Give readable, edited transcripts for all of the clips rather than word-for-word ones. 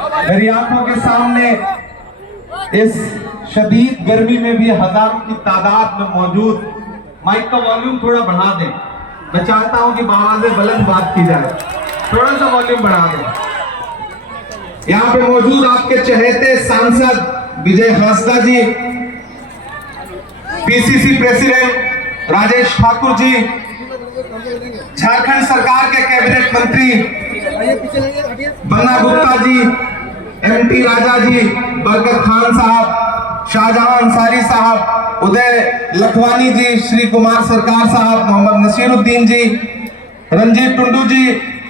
मेरी आंखों के सामने इस शदीद गर्मी में भी हजारों की तादाद में मौजूद, माइक का वॉल्यूम थोड़ा बढ़ा दें। मैं चाहता हूं कि आवाज़ बुलंद बात की जाए, थोड़ा सा वॉल्यूम बढ़ा दें। यहाँ पे मौजूद आपके चहेते सांसद विजय हांसदा जी, पीसीसी प्रेसिडेंट राजेश ठाकुर जी, झारखंड सरकार के कैबिनेट मंत्री बन्ना गुप्ता जी, एमटी राजा जी, बरकत खान साहब, शाहजहां अंसारी साहब, उदय लखवानी जी, श्री कुमार सरकार साहब, मोहम्मद नसीरुद्दीन जी, रंजीत टुंडू जी,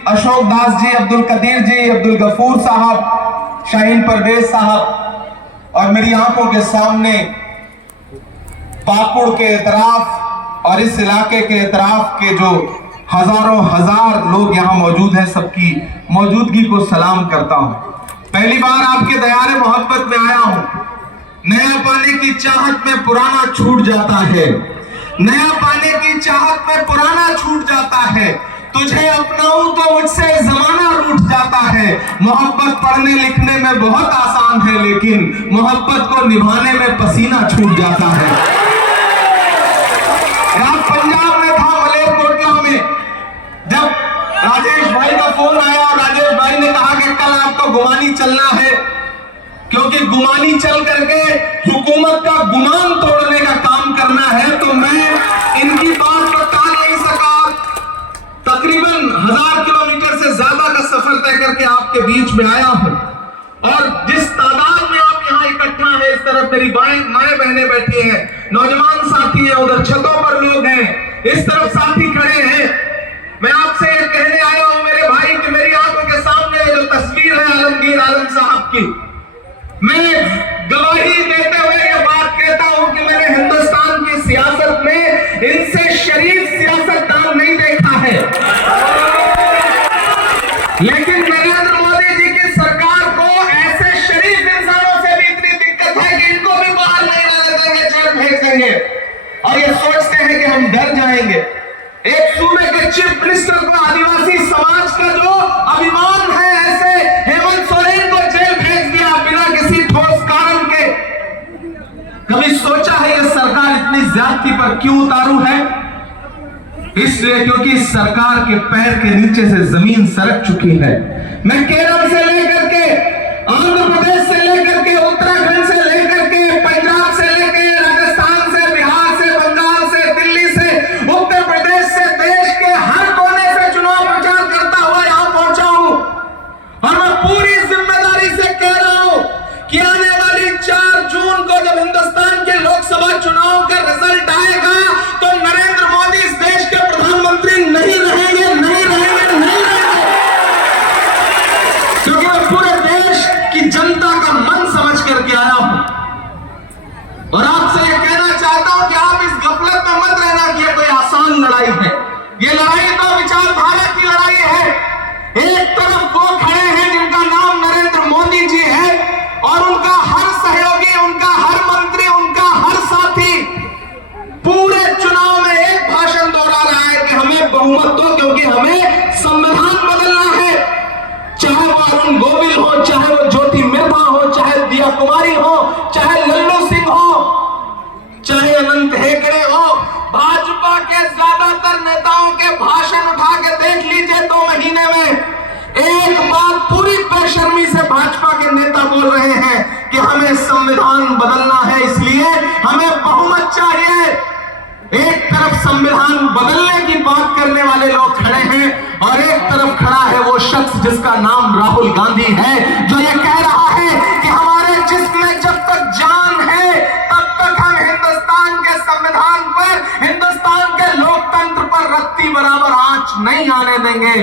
अशोक दास जी, अब्दुल कदीर जी, अब्दुल गफूर साहब, शाहीन परवेज साहब, और मेरी आंखों के सामने पाकुड़ के इतराफ और इस इलाके के इतराफ के जो हजारों हजार लोग यहाँ मौजूद हैं, सबकी मौजूदगी को सलाम करता हूं। पहली बार आपके दयारे मोहब्बत में आया हूं। नया पाने की चाहत में पुराना छूट जाता है, नया पाने की चाहत में पुराना छूट जाता है। तुझे अपनाऊं तो मुझसे जमाना रूठ जाता है। मोहब्बत पढ़ने लिखने में बहुत आसान है, लेकिन मोहब्बत को निभाने में पसीना छूट जाता है। रात पंजाब में था, मलेरकोटला में, जब राजेश भाई का फोन आया और राजेश भाई ने कहा कि कल आपको गुमानी चलना है, क्योंकि गुमानी चल करके हुकूमत का गुमान तोड़ने का काम करना है, तो मैं इनकी बात को टाल नहीं सका। तकरीबन 1000 किलोमीटर से ज्यादा का सफर तय करके आपके बीच में आया हूं, और जिस तादाद में आप यहाँ इकट्ठा है, इस तरफ मेरी माएं बहनें बैठी हैं, नौजवान साथी हैं, उधर छतों पर लोग हैं, इस तरफ साथी खड़े हैं। मैं आपसे ये कहने आया हूं मेरे भाई कि मेरी आंखों के सामने जो तस्वीर है आलमगीर आलम साहब की, मैं गवाही देते हुए ये बात कहता हूं कि मैंने हिंदुस्तान की सियासत में इनसे शरीफ सियासतदान नहीं देखा है, लेकिन नरेंद्र मोदी जी की सरकार को ऐसे शरीफ इंसानों से भी इतनी दिक्कत है कि इनको भी बाहर नहीं आने देंगे, जेल भेज देंगे, और ये सोचते हैं कि हम डर जाएंगे। एक सूबे के चीफ मिनिस्टर को आदिवासी समाज का जो अभिमान है, ऐसे हेमंत सोरेन को जेल भेज दिया बिना किसी ठोस कारण के। कभी सोचा है कि सरकार इतनी ज्यादती पर क्यों उतारू है? इसलिए क्योंकि सरकार के पैर के नीचे से जमीन सरक चुकी है। मैं केरल से लेकर के, आंध्र प्रदेश से लेकर के, उत्तराखंड से लेकर के, पंजाब से लेकर राजस्थान से, बिहार से, बंगाल से, दिल्ली से, उत्तर प्रदेश से, देश के हर कोने से चुनाव प्रचार करता हुआ यहां पहुंचा हूं, और मैं पूरी जिम्मेदारी से कह रहा हूं कि आने वाली 4 जून को जब हिंदुस्तान के लोकसभा चुनाव का रिजल्ट आएगा, तो नरेंद्र मोदी इस देश के प्रधानमंत्री नहीं रहेंगे, नहीं रहेंगे, नहीं रहेंगे, क्योंकि मैं पूरे देश की जनता का मन समझ करके आया हूं। और आपसे ये कहना चाहता हूं कि आप इस गफलत में मत रहना कि ये कोई आसान लड़ाई है। ये लड़ाई तो विचारधारा की लड़ाई है। एक तरफ वो खड़े हैं जिनका नाम नरेंद्र मोदी जी है, और उनका हर सहयोगी, उनका हर मंत्री, उनका हर साथी पूरे चुनाव में एक भाषण दोहरा रहा है कि हमें बहुमत दो, क्योंकि हमें संविधान बदलना है। चाहे वो अरुण गोविल हो, चाहे वो ज्योति मिर्धा हो, चाहे दिया कुमारी हो, चाहे लल्लू सिंह हो, चाहे अनंत हेगड़े हो, भाजपा के ज्यादातर नेताओं के भाषण उठा के देख लीजिए 2 महीने में। एक बात पूरी बेशर्मी से भाजपा के नेता बोल रहे हैं कि हमें संविधान बदलना है, इसलिए हमें बहुमत चाहिए। एक तरफ संविधान बदलने की बात करने वाले लोग खड़े हैं, और एक तरफ खड़ा है वो शख्स जिसका नाम राहुल गांधी है, जो ये कह रहा है कि हमारे जिस्म में जब तक जान है तब तक हम हिंदुस्तान के संविधान पर, हिंदुस्तान के लोकतंत्र पर रत्ती बराबर आंच नहीं आने देंगे।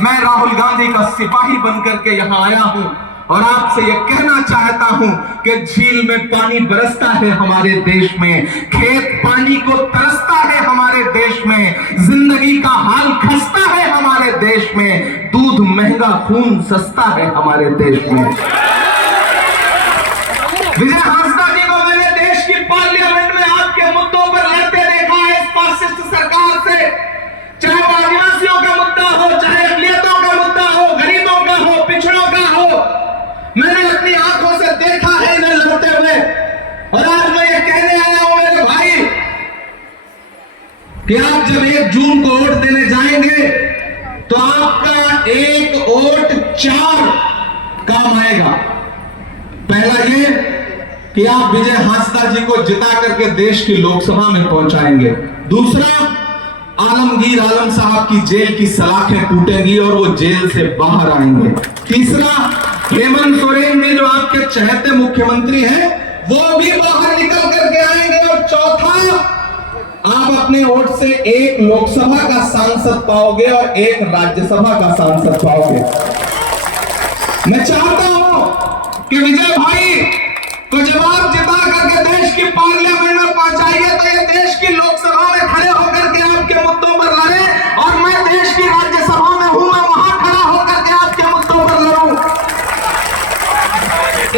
मैं राहुल गांधी का सिपाही बनकर के यहां आया हूं, और आपसे यह कहना चाहता हूं कि झील में पानी बरसता है हमारे देश में, खेत पानी को तरसता है हमारे देश में, जिंदगी का हाल खस्ता है हमारे देश में, दूध महंगा खून सस्ता है हमारे देश में। विजय हांसदा जी को मैंने देश की पार्लियामेंट में आपके मुद्दों पर लड़ते देखा है इस फासिस्ट सरकार से, चाहे वो आदिवासियों का मुद्दा हो, चाहे अकलियतों का मुद्दा हो, गरीबों का हो, पिछड़ों का हो, मैंने अपनी आंखों से देखा है इन्हें लड़ते हुए। और आज मैं ये कहने आया हूं मेरे भाई कि आप जब 1 जून को वोट देने जाएंगे तो आपका एक वोट 4 काम आएगा। पहला ये कि आप विजय हांसदा जी को जिता करके देश की लोकसभा में पहुंचाएंगे। दूसरा, आलमगीर आलम साहब की जेल की सलाखें टूटेंगी और वो जेल से बाहर आएंगे। तीसरा, हेमंत सोरेन जी जो आपके चहेते मुख्यमंत्री हैं वो भी बाहर निकल करके आएंगे। और चौथा, आप अपने वोट से 1 लोकसभा का सांसद पाओगे और 1 राज्यसभा का सांसद पाओगे। मैं चाहता हूं कि विजय भाई को जब आप जिता करके देश की पार्लियामेंट में पहुंचाइए तो ये देश की लोकसभा में खड़े होकर के आपके मुद्दों पर लड़े, और मैं देश की राज्यसभा में हूं, मैं वहां खड़ा होकर के आपके मुद्दों पर लड़ूं।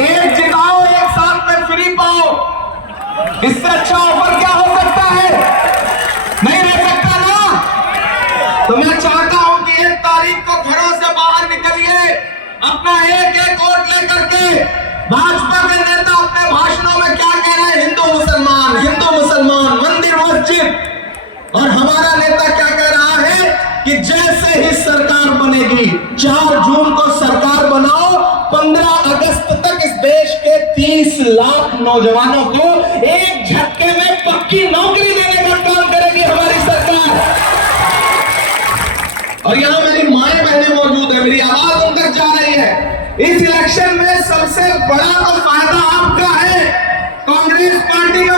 एक जिताओ, 1 साल में फ्री पाओ, इससे अच्छा ऑफर क्या हो सकता है? नहीं रह सकता ना। तो मैं चाहता हूं कि 1 तारीख को घरों से बाहर निकलिए, अपना एक वोट लेकर के। भाजपा के नेता अपने भाषणों में क्या कह रहे हैं? हिंदू मुसलमान, मंदिर मस्जिद। और हमारा नेता क्या कह रहा है कि जैसे ही सरकार बनेगी, 4 जून को सरकार बनाओ, 15 अगस्त तक इस देश के 30 लाख नौजवानों को एक झटके में पक्की नौकरी देने का काम करेगी हमारी सरकार। और यहां मेरी माएं बहनें मौजूद है, मेरी आवाज उन तक जा रही है। इस इलेक्शन में सबसे बड़ा तो फायदा आपका है। कांग्रेस पार्टी का